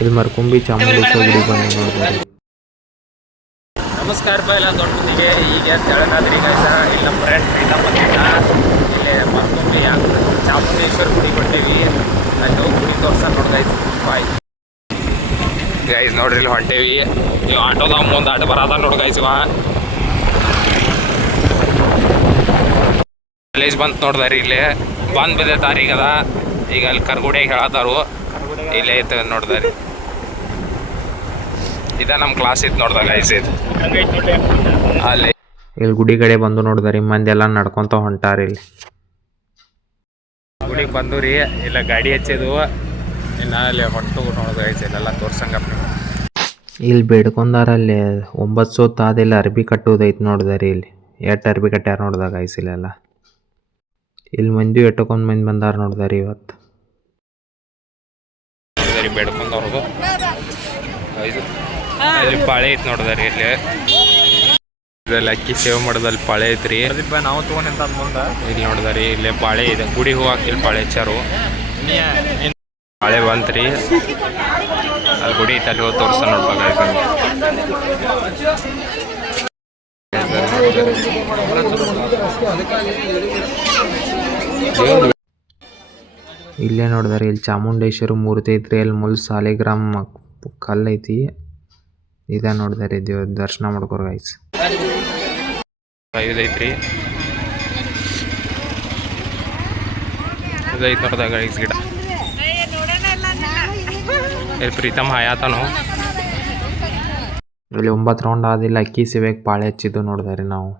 ಇಲ್ಲಿ ಮರ್ಕೊಂಬಿ ಚಾಮುಂಡೇಶ್ವರಿ ಗುಡಿ ಬಂದು ನೋಡ್ತಾರೆ. ನಮಸ್ಕಾರ ಎಲ್ಲ ದೊಡ್ಡದಿಗೆ ಈಗ ತೆಳನಾದ್ರಿ ಗೈಸ. ಇಲ್ಲಿ ನಮ್ಮ ಫ್ರೆಂಡ್ ಪ್ರೀತಮ್ ಬಂದಿದ್ದ. ಇಲ್ಲಿ ಮರ್ಕೊಂಬಿ ಚಾಮುಂಡೇಶ್ವರಿ ಗುಡಿ ಕೊಟ್ಟೇವಿ. ಅಲ್ಲಿ ಹೋಗಿ ಗುಡಿ ತೋರ್ಸ ನೋಡ್ದೈತಿ ಬಾಯ್ ಗೈಸ್. ನೋಡ್ರಿ ಇಲ್ಲಿ ಹೊಂಟೇವಿ. ನೀವು ಆಟೋದಾಗ ಮುಂದೆ ಆಟೋ ಬರೋದ ನೋಡ್ಗೈಸಿವ ಕಾಲೇಜ್ ಬಂತು ನೋಡ್ದಾರಿ. ಇಲ್ಲಿ ಬಂದು ಬಿದ್ದೈತಾರ ಈಗದ. ಈಗ ಅಲ್ಲಿ ಕರ್ಗುಡಿಯಾಗ ಹೇಳತ್ತಾರು ಇಲ್ಲೇ ಐತೆ ನೋಡ್ದಾರಿ. ಇದ ನಮ್ಮ ಕ್ಲಾಸ್ ಇತ್ತು ನೋಡ್ದಾಗ ಗೈಸ್. ಇದು ಅಲ್ಲಿ ಇಲ್ಲಿ ಗುಡಿ ಕಡೆ ಬಂದು ನೋಡ್ದಾರಿ. ಮಂದಿ ಎಲ್ಲ ನಡ್ಕೊಂತ ಹೊಂಟಾರ. ಇಲ್ಲಿ ಗುಡಿಗೆ ಬಂದು ರೀ. ಇಲ್ಲ ಗಾಡಿ ಹಚ್ಚಿದ್ವು. ಇನ್ನು ಅಲ್ಲಿ ಹೊಟ್ಟು ನೋಡ್ದ ಗೈಸ್. ಇಲ್ಲೆಲ್ಲ ತೋರ್ಸಂಗಪ್ಪ. ಇಲ್ಲಿ ಬೇಡ್ಕೊಂಡಾರ. ಅಲ್ಲಿ 9 ಸೊತ್ತು ಆದಿಲ್ಲ ಅರ್ಬಿ ಕಟ್ಟೋದೈತಿ ನೋಡ್ದಾರಿ. ಇಲ್ಲಿ ಎಷ್ಟು ಅರ್ಬಿ ಕಟ್ಟ್ಯಾರ ನೋಡ್ದಾಗ ಗೈಸ್. ಇಲ್ಲೆಲ್ಲ ಇಲ್ಲಿ ಮಂದಿ ಎಟ್ಟಕೊಂಡ್ ಮಂದಿ ಬಂದಾರ ನೋಡ್ದಾರಿ ಇವತ್ತು. ಬೇಡ್ಕೊಂಡವ್ರದು ಇಲ್ಲಿ ಪಾಳೆ ಐತಿ ನೋಡ್ದಾರಿ. ಇಲ್ಲಿ ಅಕ್ಕಿ ಸೇವ್ ಮಾಡೋದಲ್ಲಿ ಪಾಳೆ ಐತ್ರಿ. ನಾವು ತಗೊಂಡ್ ಮುಂದೆ ಇಲ್ಲಿ ನೋಡ್ದಾರಿ. ಇಲ್ಲಿ ಪಾಳೆ ಇದೆ. ಗುಡಿಗೆ ಹೋಗಾಕ ಇಲ್ಲಿ ಪಾಳೆ ಹಚ್ಚಾರು. ಪಾಳೆ ಬಂತ್ರಿ. ಅಲ್ಲಿ ಗುಡಿ ಐತೆ. ಅಲ್ಲಿ ಹೋಗಿ ತೋರ್ಸ ನೋಡ್ಬೇಕು. ಇಲ್ಲೇ ನೋಡಿದಾರೆ. ಇಲ್ಲಿ ಚಾಮುಂಡೇಶ್ವರಿ ಮೂರ್ತಿ ಐತ್ರಿ. ಅಲ್ಲಿ ಮುಲ್ ಸಾಲಿಗ್ರಾಮ್ ಕಲ್ಲು ಐತಿ. ಇದ ನೋಡಿದಾರೆ. ದೇವ್ರ ದರ್ಶನ ಮಾಡ್ಕೋರ ಗೈಸ್. ಇದೈತ್ರಿ. ಇದೈತಿ ನೋಡ್ದಾಗ ಗೈಸ್ ಗಿಡ. ಇಲ್ಲಿ ಪ್ರೀತಮ್ ಹಾಯಾತನು. ಇಲ್ಲಿ 9 ರೌಂಡ್ ಆದಿಲ್ಲ ಅಕ್ಕಿ ಸೇವೆಗೆ ಪಾಳೆ ಹಚ್ಚಿದ್ದು ನೋಡಿದಾರೆ ನಾವು.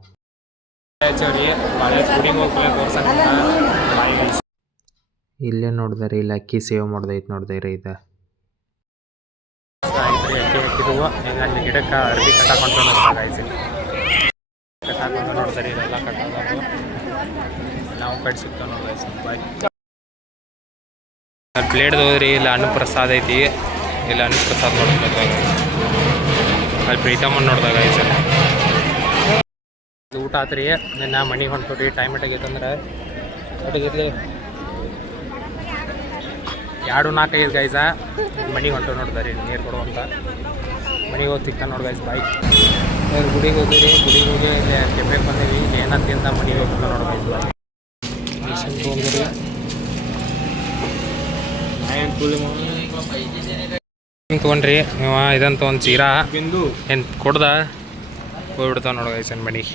ಇಲ್ಲೇ ನೋಡಿದಾರೆ. ಇಲ್ಲಿ ಅಕ್ಕಿ ಸೇವ್ ಮಾಡ್ದೈತಿ ನೋಡ್ದಾರೆ. ಇದ ಅಕ್ಕಿ ಹಾಕಿದ್ವು. ಅಲ್ಲಿ ಗಿಡಕ್ಕೆ ಅರ್ಬಿ ಕಟ್ಟಾಕೊಂತ ಕಟ್ಟಾಕೊಂತ ನೋಡ್ತಾರೆ. ಇದೆಲ್ಲ ಕಟ್ಟಾಗ ನಾವು ಕಟ್ಸಿಕ್ತೇವೆ ನೋಡಿ. ಪ್ಲೇಟ್ ಹೋದ್ರಿ. ಇಲ್ಲಿ ಅನ್ನ ಪ್ರಸಾದ ಐತಿ. ಇಲ್ಲಿ ಅನ್ನ ಪ್ರಸಾದ ನೋಡ್ದಾಗ ಅಲ್ಲಿ ಪ್ರೀತಮ್ಮನ್ ನೋಡ್ದಾಗ ಐತೆ. ಊಟ ಆತ್ರಿ. ನಿನ್ನ ಮನೆಗೆ ಹೊಂಟೋರಿ. Time ಎಷ್ಟಾಗೈತಂದ್ರೆ ಎಷ್ಟಾಗೈತಿ 2:45 guys. ಮನೆಗೆ ಹೊಂಟು ನೋಡ್ದಾರಿ. ನೀರು ಕೊಡುವಂತ ಮನೆಗೆ ಹೋಗಿ ಸಿಕ್ಕ ನೋಡಿ ಗೈಸ್. ಬಾಯ್ ಗುಡಿಗೆ ಹೋಗಿರಿ. ಗುಡಿಗೆ ಹೋಗಿ ಇಲ್ಲಿ ಕೆಫೆಗೆ ಬಂದೀವಿ. ಇಲ್ಲಿ ಏನಂತ ಮನೆಗೆ ಹೋಗ್ತಾ ನೋಡಿ ಗೈಸ್. ಬಾಯ್ ತೊಗೊಂಡ್ರಿ ನೀವು. ಇದಂತ ಒಂದು ಚೀರಾ ಏನು ಕೊಡ್ದ ಹೋಗ್ಬಿಡ್ತಾವ ನೋಡಿ ಗೈಸ್ ಮನೆಗೆ.